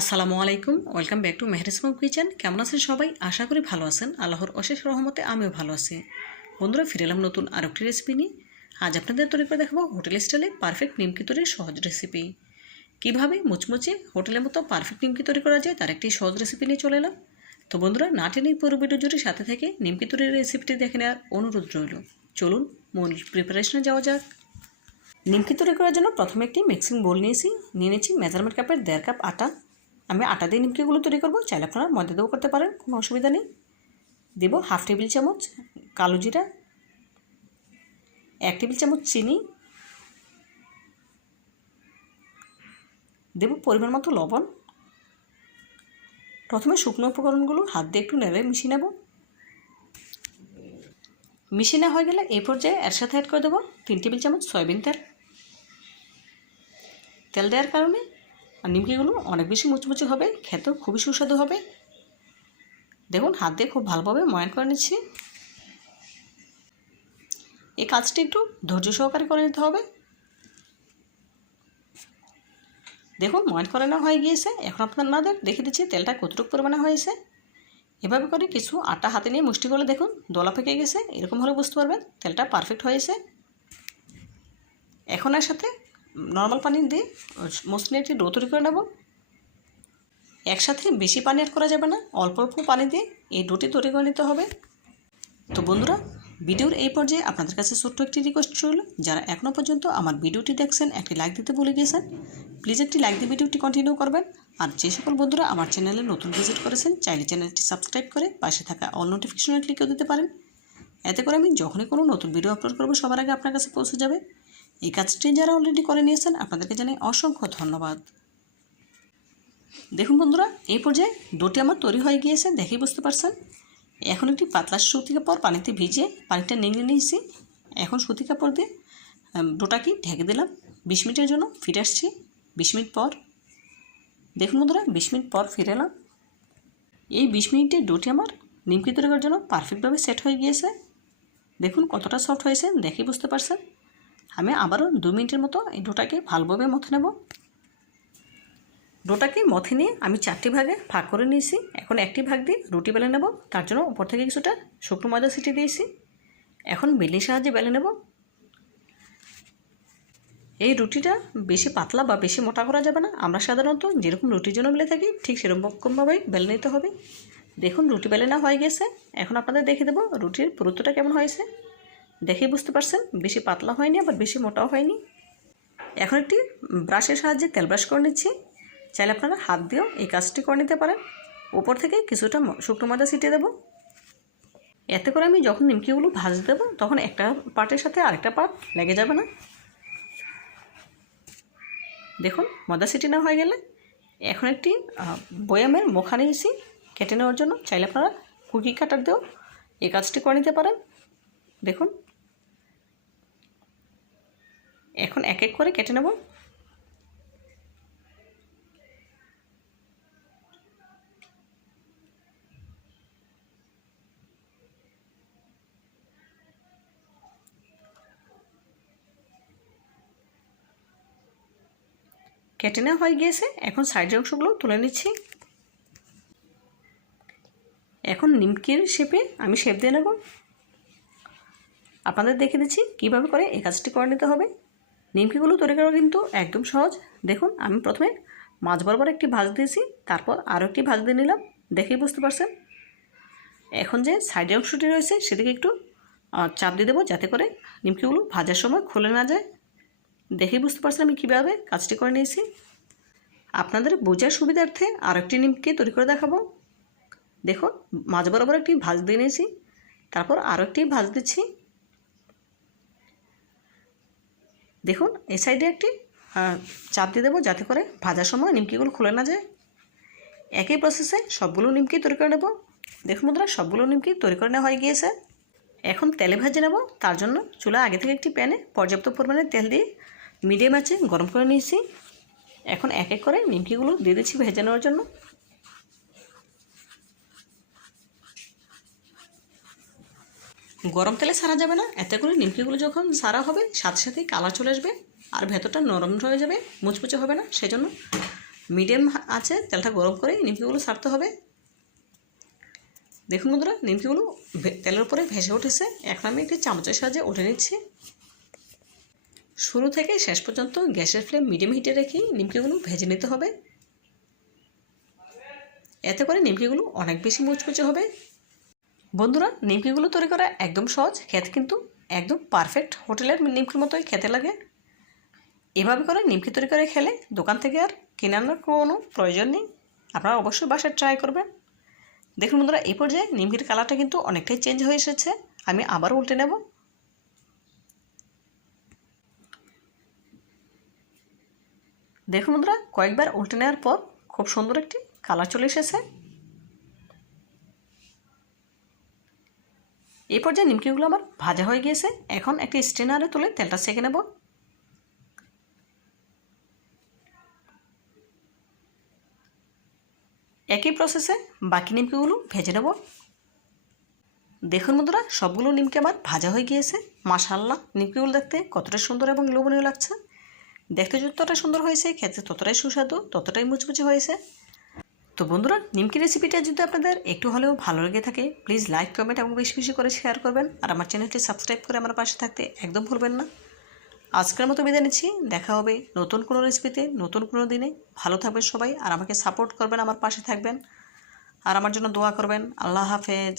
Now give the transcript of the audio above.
আসসালামু আলাইকুম, welcome back two মেহরিস মোম কিচেন। কেমন আছেন সবাই? আশা করি ভালো আছেন। আল্লাহর অশেষ রহমতে আমিও ভালো আছি। বন্ধুরা, ফিরে এলাম নতুন আরেকটি রেসিপি নিয়ে। আজ আপনাদের তৈরি করে দেখাবো হোটেল স্টাইলে পারফেক্ট নিমকি তৈরির সহজ রেসিপি কীভাবে মুচমুচে হোটেলের মতো পারফেক্ট নিমকি তৈরি করা যায় তার একটি সহজ রেসিপি নিয়ে চলে এলাম। তো বন্ধুরা, না টেনে পুরো ভিডিও জুড়ে সাথে থেকে নিমকি তৈরির রেসিপিটি দেখে নেওয়ার অনুরোধ রইল। চলুন মূল প্রিপারেশনে যাওয়া যাক। নিমকি তৈরি করার জন্য প্রথমে একটি মিক্সিং বোল নিয়েছি। নিয়ে নিয়েছি মেজারমেন্ট কাপের দেড় কাপ আটা। আমি আটা দিয়ে নিমকিগুলো তৈরি করব, চাইলে আপনারা ময়দা দিয়েও করতে পারেন, কোনো অসুবিধা নেই। দেব হাফ টেবিল চামচ কালো জিরা, এক টেবিল চামচ চিনি, দেব পরিমাণ মতো লবণ। প্রথমে শুকনো উপকরণগুলো হাত দিয়ে একটু নেড়ে মিশিয়ে নেব। মিশিয়ে নেওয়া হয়ে গেলে এই পর্যায়ে এর সাথে অ্যাড করে দেবো তিন টেবিল চামচ সয়াবিন তেল। তেল দেওয়ার কারণে আর নিমকিগুলো অনেক বেশি মুচমুচে হবে, খেতেও খুবই সুস্বাদু হবে। দেখুন, হাত দিয়ে খুব ভালোভাবে ময়ান করে নিচ্ছি। এই কাজটি একটু ধৈর্য সহকারে করে নিতে হবে। দেখুন, ময়ান করে নেওয়া হয়ে গিয়েছে। এখন আপনাদের দেখে দিচ্ছি তেলটা কতটুকু পরিমাণে হয়েছে। এভাবে করে কিছু আটা হাতে নিয়ে মুষ্টি করলে দেখুন, দলা পেকে গেছে। এরকম হলে বুঝতে পারবেন, তেলটা পারফেক্ট হয়েছে। এখন সাথে নর্মাল পানি দিয়ে মসলিন একটি ডো তৈরি করে নেব। একসাথে বেশি পানি অ্যাড করা যাবে না, অল্প অল্প পানি দিয়ে এই ডোটি তৈরি করে নিতে হবে। তো বন্ধুরা, ভিডিওর এই পর্যায়ে আপনাদের কাছে ছোট্ট একটি রিকোয়েস্ট রইল। যারা এখনও পর্যন্ত আমার ভিডিওটি দেখছেন, একটি লাইক দিতে ভুলে গিয়েছেন প্লিজ একটি লাইক দিয়ে ভিডিওটি কন্টিনিউ করবেন। আর যে সকল বন্ধুরা আমার চ্যানেলে নতুন ভিজিট করেছেন, চাইলে চ্যানেলটি সাবস্ক্রাইব করে পাশে থাকা অল নোটিফিকেশনে ক্লিকও দিতে পারেন। এতে করে আমি যখনই কোনো নতুন ভিডিও আপলোড করব, সবার আগে আপনার কাছে পৌঁছে যাবে। এই কাজটি যারা অলরেডি করে নিয়েছেন, আপনাদেরকে জানাই অসংখ্য ধন্যবাদ। দেখুন বন্ধুরা, এই পর্যায়ে ডোটি আমার তৈরি হয়ে গিয়েছে, দেখেই বুঝতে পারছেন। এখন একটি পাতলা সুতি কাপড় পানিতে ভিজে পানিটা নিংড়ে নিয়েছি। এখন সুতি কাপড় দিয়ে ডোটাকে ঢেকে দিলাম। বিশ মিনিটের জন্য ফিরে আসছি, বিশ মিনিট পর। দেখুন বন্ধুরা, বিশ মিনিট পর ফিরে এলাম। এই বিশ মিনিটে ডোটি আমার নিমকি তৈরি করার জন্য পারফেক্টভাবে সেট হয়ে গিয়েছে। দেখুন কতটা সফট হয়েছে, দেখেই বুঝতে পারছেন। আমি আবারও দু মিনিটের মতো এই ডোটাকে ভালোভাবে মথে নেব। ডোটাকে মথে নিয়ে আমি চারটি ভাগে ভাগ করে নিয়েছি। এখন একটি ভাগ দিয়ে রুটি বেলে নেব। তার জন্য উপর থেকে কিছুটা শুকনো ময়দা ছিটিয়ে দিয়েছি। এখন বেলির সাহায্যে বেলে নেব। এই রুটিটা বেশি পাতলা বা বেশি মোটা করা যাবে না। আমরা সাধারণত যেরকম রুটির জন্য বেলে থাকি, ঠিক সেরকমভাবেই বেলে নিতে হবে। দেখুন, রুটি বেলে না হয়ে গেছে। এখন আপনাদের দেখে দেবো রুটির পুরুত্বটা কেমন হয়েছে। দেখেই বুঝতে পারছেন, বেশি পাতলা হয়নি, আবার বেশি মোটাও হয়নি। এখন একটি ব্রাশের সাহায্যে তেল ব্রাশ করে নিচ্ছি। চাইলে আপনারা হাত দিয়েও এই কাজটি করে নিতে পারেন। উপর থেকে কিছুটা শুকনো ময়দা ছিটিয়ে দেবো। এতে করে আমি যখন নিমকিগুলো ভাজ দেবো, তখন একটা পার্টের সাথে আরেকটা পার্ট লেগে যাবে না। দেখুন, ময়দা সিটি না হয়ে গেলে এখন একটি বয়ামের মুখা নিয়েছি কেটে নেওয়ার জন্য চাইলে আপনারা কুকি কাটার দিয়েও এই কাজটি করে নিতে পারেন। দেখুন এখন এক এক করে কেটে নেব। কেটে নেওয়া হয়ে গিয়েছে। এখন সাইডের অংশগুলো তুলে নিচ্ছি। এখন নিমকির শেপে আমি শেপ দিয়ে নেব। আপনাদের দেখে দিচ্ছি কীভাবে করে এই কাজটি করে নিতে হবে। নিমকিগুলো তৈরি করা কিন্তু একদম সহজ। দেখুন, আমি প্রথমে মাছ বরাবর একটি ভাজ দিয়েছি, তারপর আরও একটি ভাজ দিয়ে নিলাম। দেখেই বুঝতে পারছেন? এখন যে সাইডের অংশটি রয়েছে, সেদিকে একটু চাপ দিয়ে দেবো যাতে করে নিমকিগুলো ভাজার সময় খুলে না যায়। দেখেই বুঝতে পারছেন আমি কীভাবে কাজটি করে নিয়েছি। আপনাদের বোঝার সুবিধার্থে আরও একটি নিমকি তৈরি করে দেখাবো। দেখুন, মাছ বরাবর একটি ভাজ দিয়ে নিয়েছি, তারপর আরও একটি ভাজ দিচ্ছি। দেখুন এই সাইডে একটি চাপ দিয়ে দেবো যাতে করে ভাজার সময় নিমকিগুলো খুলে না যায়। একই প্রসেসে সবগুলো নিমকি তৈরি করে নেব। দেখুন বন্ধুরা, সবগুলো নিমকি তৈরি করে নেওয়া হয়ে গিয়েছে। এখন তেলে ভাজে নেব। তার জন্য চুলা আগে থেকে একটি প্যানে পর্যাপ্ত পরিমাণে তেল দিয়ে মিডিয়াম আছে গরম করে নিয়েছি। এখন এক এক করে নিমকিগুলো দিয়ে দিচ্ছি ভেজে নেওয়ার জন্য। গরম তেলে সারা যাবে না, এতে করে নিমকিগুলো যখন সারা হবে, সাথে সাথেই কালার চলে আসবে, আর ভেতরটা নরম হয়ে যাবে, মুচমুচে হবে না, সেজন্য মিডিয়াম আছে, তেলটা গরম করে নিমকিগুলো সারতে হবে। দেখুন বন্ধুরা, নিমকিগুলো তেলের উপরে ভেসে উঠেছে এখন আমি একটি চামচের সাহায্যে উঠে নিচ্ছি। শুরু থেকে শেষ পর্যন্ত গ্যাসের ফ্লেম মিডিয়াম হিটে রেখেই নিমকিগুলো ভেজে নিতে হবে। এতে করে নিমকিগুলো অনেক বেশি মুচমুচে হবে। বন্ধুরা, নিমকিগুলো তৈরি করা একদম সহজ, খেতে কিন্তু একদম পারফেক্ট হোটেলের নিমকির মতোই খেতে লাগে। এভাবে করে নিমকি তৈরি করে খেলে দোকান থেকে আর কেনানোর কোনো প্রয়োজন নেই। আপনারা অবশ্যই বাসায় ট্রাই করবেন। দেখুন বন্ধুরা, এই পর্যায়ে নিমকির কালারটা কিন্তু অনেকটাই চেঞ্জ হয়ে এসেছে। আমি আবার উল্টে নেব। দেখুন বন্ধুরা, কয়েকবার উল্টে নেওয়ার পর খুব সুন্দর একটি কালার চলে এসেছে। এই পর্যায়ে নিমকিগুলো আমার ভাজা হয়ে গিয়েছে। এখন একটি স্ট্রেনারে তুলে তেলটা সেঁকে নেব। একই প্রসেসে বাকি নিমকিগুলো ভেজে নেব। দেখুন বন্ধুরা, সবগুলো নিমকি আমার ভাজা হয়ে গিয়েছে। মাশাল্লাহ নিমকিগুলো দেখতে কতটা সুন্দর এবং লোভনীয় লাগছে। দেখতে যতটা সুন্দর হয়েছে, খেতে ততটাই সুস্বাদু, ততটাই মুচমুচে হয়েছে। তো বন্ধুরা, নিমকি রেসিপিটা যদি আপনাদের একটু হলেও ভালো লেগে থাকে প্লিজ লাইক কমেন্ট এবং বেশি বেশি করে শেয়ার করবেন। আর আমার চ্যানেলটি সাবস্ক্রাইব করে আমার পাশে থাকতে একদম ভুলবেন না। আজকের মতো বিদায় নিচ্ছি। দেখা হবে নতুন কোনো রেসিপিতে নতুন কোনো দিনে। ভালো থাকবেন সবাই, আর আমাকে সাপোর্ট করবেন, আমার পাশে থাকবেন। আর আমার জন্য দোয়া করবেন। আল্লাহ হাফেজ।